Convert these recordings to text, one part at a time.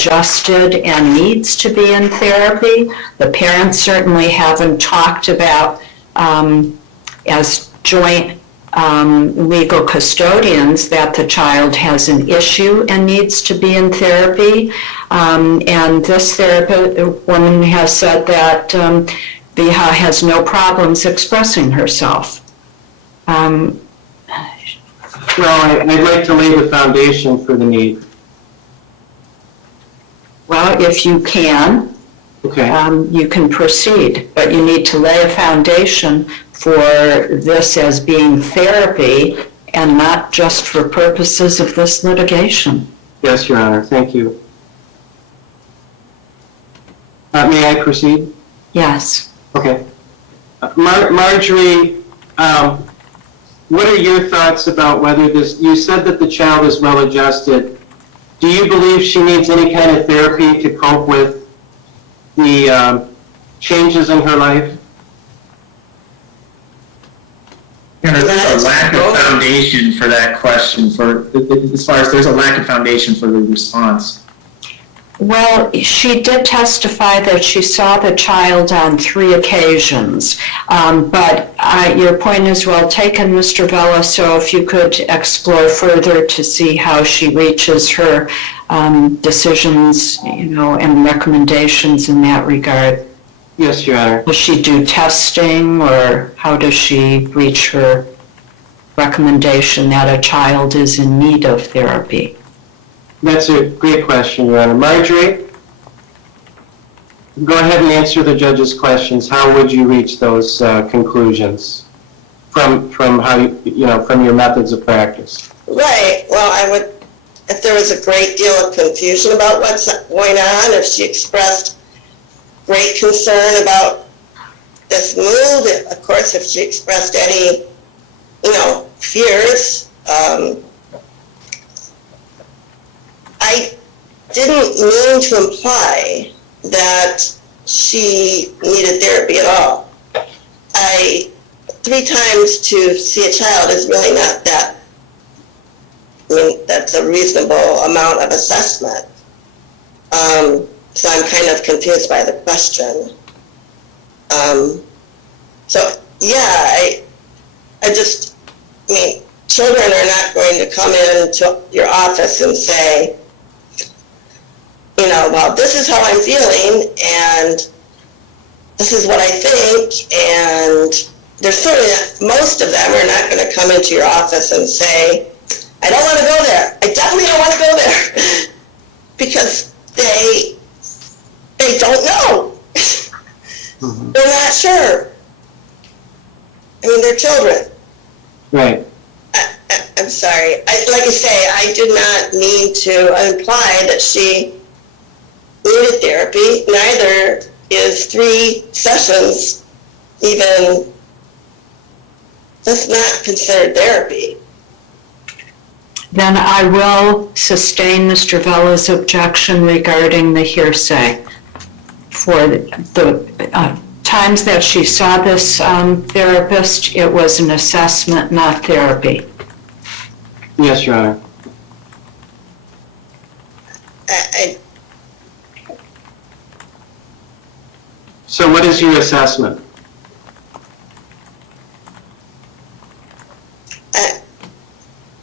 adjusted and needs to be in therapy. The parents certainly haven't talked about, as joint legal custodians, that the child has an issue and needs to be in therapy. And this therapist woman has said that Viha has no problems expressing herself. Well, I'd like to lay the foundation for the need. Well, if you can, Okay. you can proceed, but you need to lay a foundation for this as being therapy and not just for purposes of this litigation. Yes, Your Honor. Thank you. May I proceed? Yes. Okay. Marjorie, what are your thoughts about whether this, you said that the child is well adjusted. Do you believe she needs any kind of therapy to cope with the changes in her life? There's a lack of foundation for that question, as far as there's a lack of foundation for the response. Well, she did testify that she saw the child on 3 occasions, but your point is well taken, Mr. Vella, so if you could explore further to see how she reaches her decisions, and recommendations in that regard. Yes, Your Honor. Does she do testing, or how does she reach her recommendation that a child is in need of therapy? That's a great question, Your Honor. Marjorie, go ahead and answer the judge's questions. How would you reach those conclusions from how from your methods of practice? Right. Well, I would, if there was a great deal of confusion about what's going on, if she expressed great concern about this move, of course, if she expressed any, fears. I didn't mean to imply that she needed therapy at all. 3 times to see a child is really not that, that's a reasonable amount of assessment. So I'm kind of confused by the question. Children are not going to come into your office and say, well, this is how I'm feeling, and this is what I think, and there's certainly, most of them are not going to come into your office and say, I don't want to go there. I definitely don't want to go there. Because they don't know. Mm-hmm. They're not sure. They're children. Right. I'm sorry. Like I say, I did not mean to imply that she needed therapy. Neither is 3 sessions even, that's not considered therapy. Then I will sustain Mr. Vella's objection regarding the hearsay. For the times that she saw this therapist, it was an assessment, not therapy. Yes, Your Honor. So what is your assessment?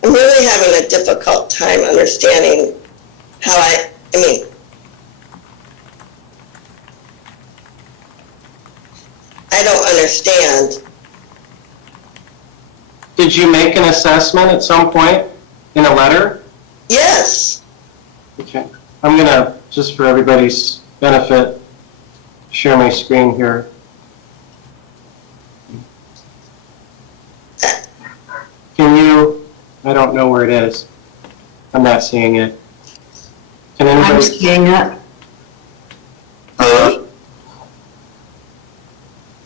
I'm really having a difficult time understanding how I don't understand. Did you make an assessment at some point in a letter? Yes. Okay. I'm going to, just for everybody's benefit, share my screen here. Can you, I don't know where it is. I'm not seeing it. Can anybody? I'm seeing it.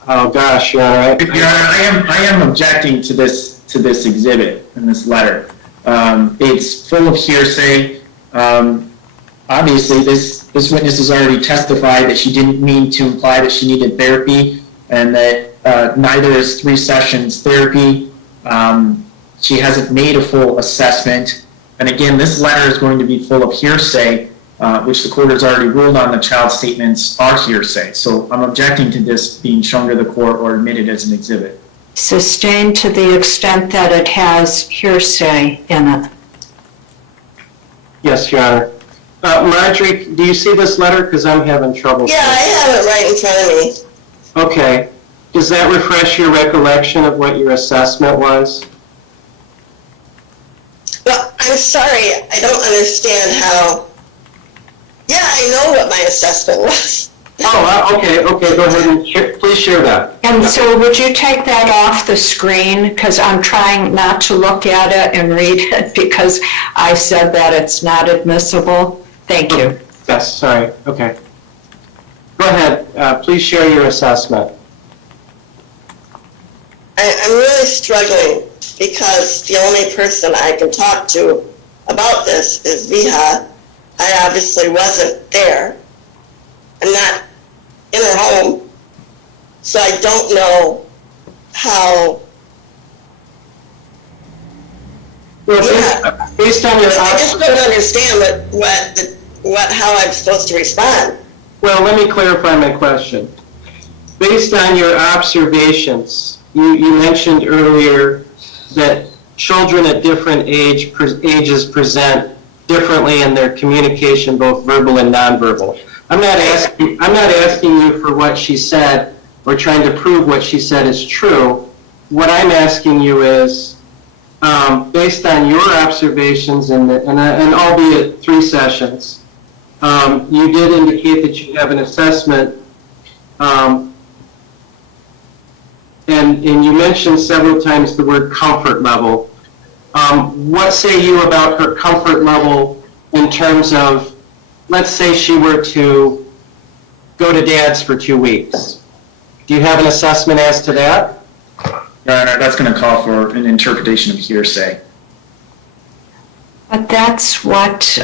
Oh gosh, Your Honor. Your Honor, I am objecting to this exhibit in this letter. It's full of hearsay. Obviously, this witness has already testified that she didn't mean to imply that she needed therapy, and that neither is 3 sessions therapy. She hasn't made a full assessment. And again, this letter is going to be full of hearsay. which the court has already ruled on the child statements are hearsay. So I'm objecting to this being shown to the court or admitted as an exhibit. Sustained to the extent that it has hearsay in it. Yes, Your Honor. Marjorie, do you see this letter? Because I'm having trouble. Yeah, I have it right in front of me. Okay. Does that refresh your recollection of what your assessment was? Well, I'm sorry, I don't understand how, yeah, I know what my assessment was. Oh, okay, go ahead and please share that. And so would you take that off the screen? Because I'm trying not to look at it and read it because I said that it's not admissible. Thank you. Yes, sorry, okay. Go ahead, please share your assessment. I'm really struggling because the only person I can talk to about this is Viha. I obviously wasn't there. I'm not in her home, so I don't know how. Well, based on your... I just don't understand how I'm supposed to respond. Well, let me clarify my question. Based on your observations, you mentioned earlier that children at different ages present differently in their communication, both verbal and nonverbal. I'm not asking you for what she said or trying to prove what she said is true. What I'm asking you is, based on your observations and albeit 3 sessions, you did indicate that you have an assessment, and you mentioned several times the word comfort level. What say you about her comfort level in terms of, let's say she were to go to Dad's for 2 weeks? Do you have an assessment as to that? Your Honor, that's going to call for an interpretation of hearsay. But that's what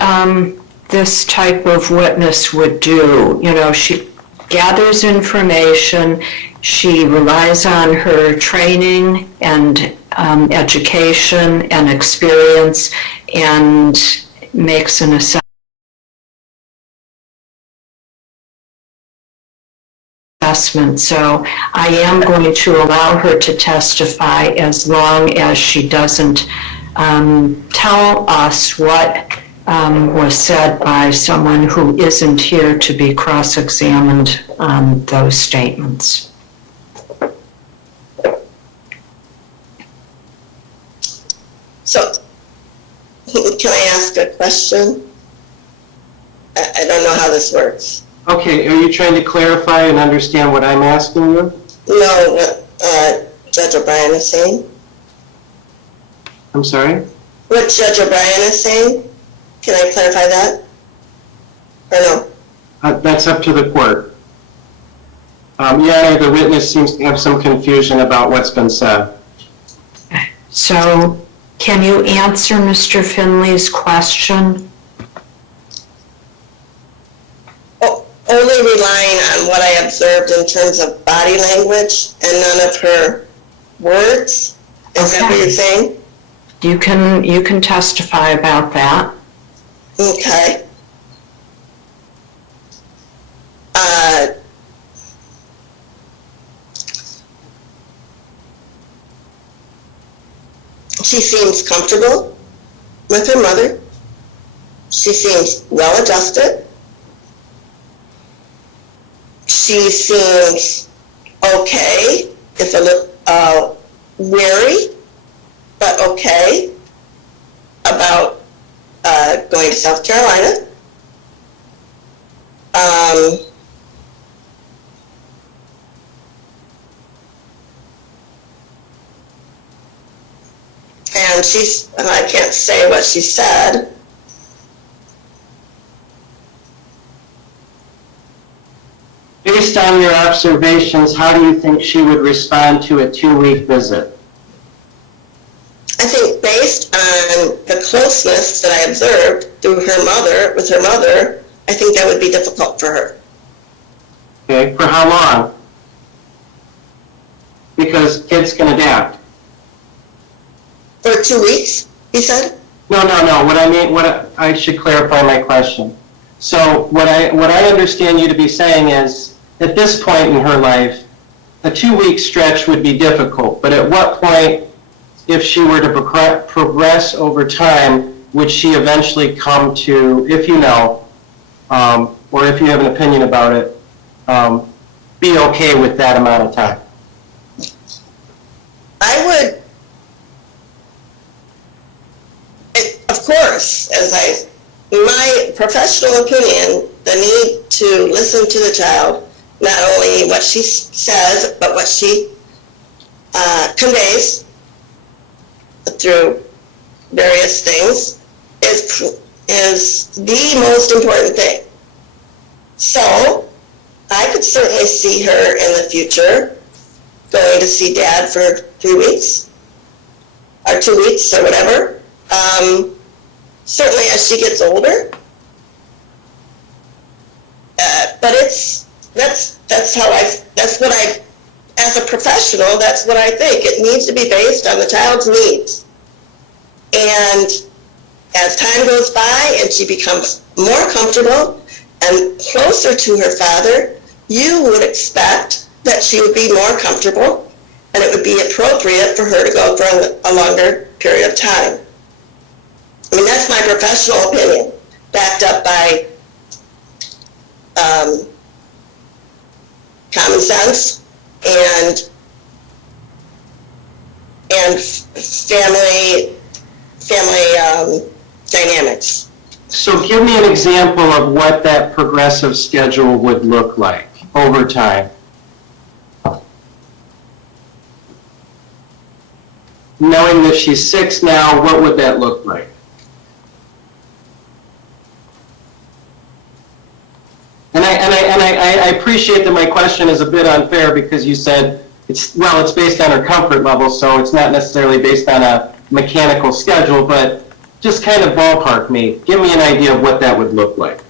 this type of witness would do. You know, she gathers information, she relies on her training and education and experience and makes an assessment. So I am going to allow her to testify as long as she doesn't tell us what was said by someone who isn't here to be cross-examined on those statements. So, can I ask a question? I don't know how this works. Okay, are you trying to clarify and understand what I'm asking you? No, what Judge O'Brien is saying? I'm sorry? What Judge O'Brien is saying? Can I clarify that? Or no? That's up to the court. Yeah, the witness seems to have some confusion about what's been said. So, can you answer Mr. Finley's question? Only relying on what I observed in terms of body language and none of her words? Is that what you're saying? You can testify about that. Okay. She seems comfortable with her mother. She seems well adjusted. She seems okay, if a little wary, but okay about going to South Carolina. And I can't say what she said. Based on your observations, how do you think she would respond to a 2-week visit? I think based on the closeness that I observed through her mother, with her mother, I think that would be difficult for her. Okay, for how long? Because kids can adapt. For 2 weeks, he said? No, what I should clarify my question. So what I understand you to be saying is, at this point in her life, a 2-week stretch would be difficult, but at what point, if she were to progress over time, would she eventually come to, if you know, or if you have an opinion about it, be okay with that amount of time? I would, of course, my professional opinion, the need to listen to the child, not only what she says, but what she conveys through various things is the most important thing. So I could certainly see her in the future going to see Dad for 3 weeks or 2 weeks or whatever. Certainly as she gets older. But that's what I, as a professional, that's what I think. It needs to be based on the child's needs. And as time goes by and she becomes more comfortable and closer to her father, you would expect that she would be more comfortable and it would be appropriate for her to go for a longer period of time. I mean, that's my professional opinion, backed up by common sense and family dynamics. So give me an example of what that progressive schedule would look like over time. Knowing that she's 6 now, what would that look like? And I appreciate that my question is a bit unfair because you said it's based on her comfort level, so it's not necessarily based on a mechanical schedule, but just kind of ballpark me. Give me an idea of what that would look like.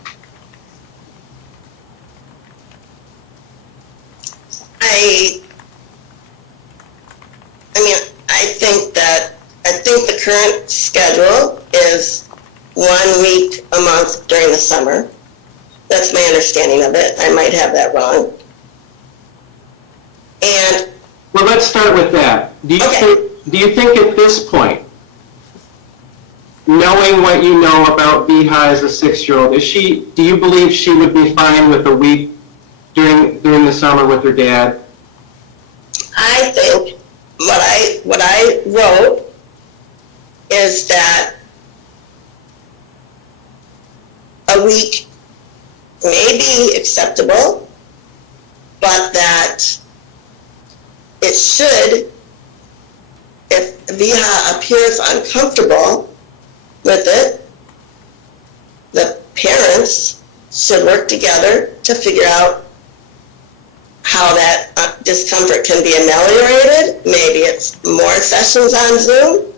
I think the current schedule is 1 week a month during the summer. That's my understanding of it. I might have that wrong. And well, let's start with that. Do you think at this point, knowing what you know about Viha as a 6-year-old, do you believe she would be fine with a week during the summer with her dad? I think what I wrote is that a week may be acceptable, but that it should, if Viha appears uncomfortable with it, the parents should work together to figure out how that discomfort can be ameliorated. Maybe it's more sessions on Zoom.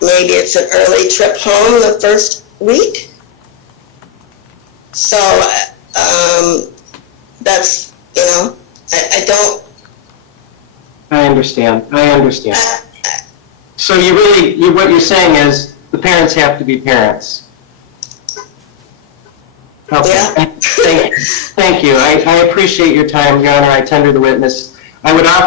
Maybe it's an early trip home the first week. So that's, I don't. I understand. So what you're saying is the parents have to be parents. Okay. Yeah. Thank you. I appreciate your time, Your Honor. I tender the witness. I would offer